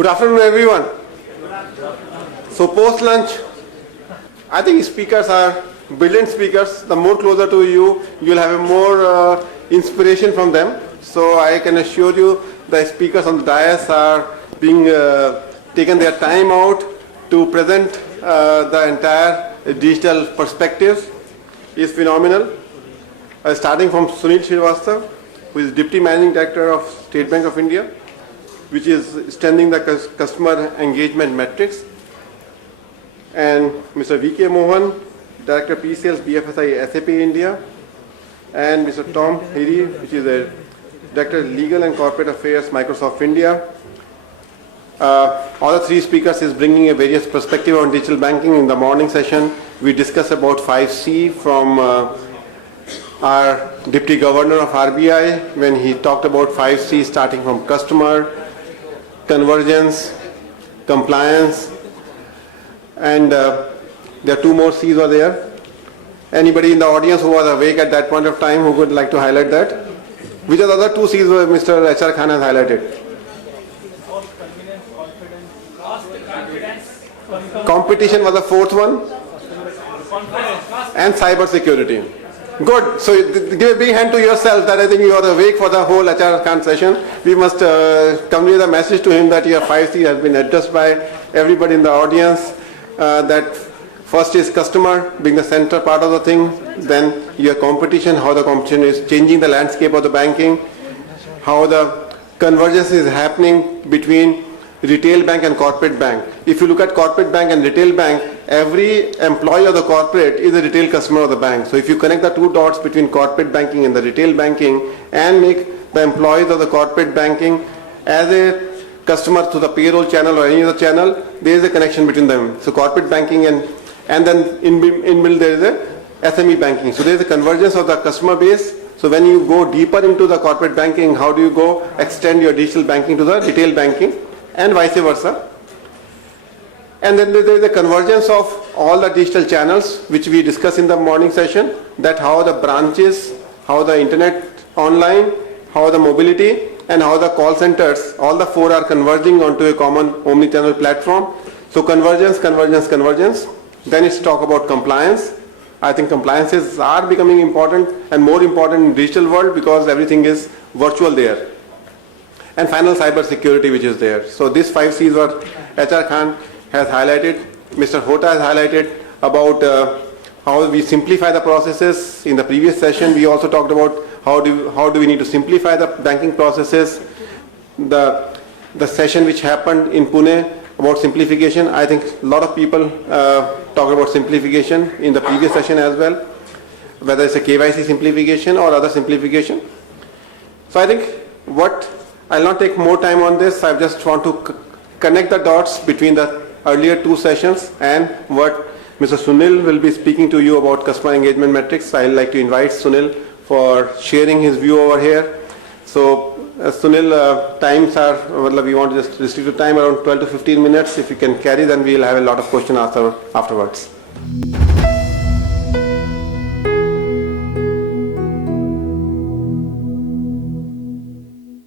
Good afternoon, everyone. So post lunch, I think speakers are brilliant speakers. The more closer to you, you'll have a more inspiration from them. So I can assure you the speakers on the dais are being taken their time out to present the entire digital perspective is phenomenal. Starting from Sunil Srivastava, who is Deputy Managing Director of State Bank of India, which is strengthening the customer engagement metrics, and Mr. V.K. Mohan, Director PCLs BFSI SAP India, and Mr. Tom Heary, which is a Director Legal and Corporate Affairs Microsoft India. All the three speakers is bringing a various perspective on digital banking. In the morning session, we discussed about 5C from our Deputy Governor of RBI when he talked about 5C starting from customer, convergence, compliance, and there are two more C's were there. Anybody in the audience who was awake at that point of time who would like to highlight that? Which are the other two C's were Mr. H.R. Khan has highlighted? Competition was the fourth one, and cyber security. Good. So give a big hand to yourself that I think you are awake for the whole H.R. Khan session. We must convey the message to him that your 5C has been addressed by everybody in the audience. That first is customer being the center part of the thing, then your competition, how the competition is changing the landscape of the banking, how the convergence is happening between retail bank and corporate bank. If you look at corporate bank and retail bank, every employee of the corporate is a retail customer of the bank. So if you connect the two dots between corporate banking and the retail banking and make the employees of the corporate banking as a customer to the payroll channel or any other channel, there is a connection between them. So corporate banking and then in middle there is a SME banking. So there is a convergence of the customer base. So when you go deeper into the corporate banking, how do you go extend your digital banking to the retail banking and vice versa? And then there is a convergence of all the digital channels which we discussed in the morning session, that how the branches, how the internet online, how the mobility, and how the call centers, all the four are converging onto a common omni-channel platform. So convergence, convergence, convergence. Then it's talk about compliance. I think compliances are becoming important and more important in digital world because everything is virtual there. And final, cyber security, which is there. So these 5 C's were H.R. Khan has highlighted, Mr. Hota has highlighted about how we simplify the processes. In the previous session, we also talked about how do we need to simplify the banking processes. The session which happened in Pune about simplification, I think a lot of people talked about simplification in the previous session as well, whether it's a KYC simplification or other simplification. So I think I'll not take more time on this. I just want to connect the dots between the earlier two sessions and what Mr. Sunil will be speaking to you about customer engagement metrics. I'd like to invite Sunil for sharing his view over here. So Sunil, times are, we want to just restrict the time around 12 to 15 minutes. If you can carry, then we'll have a lot of questions afterwards.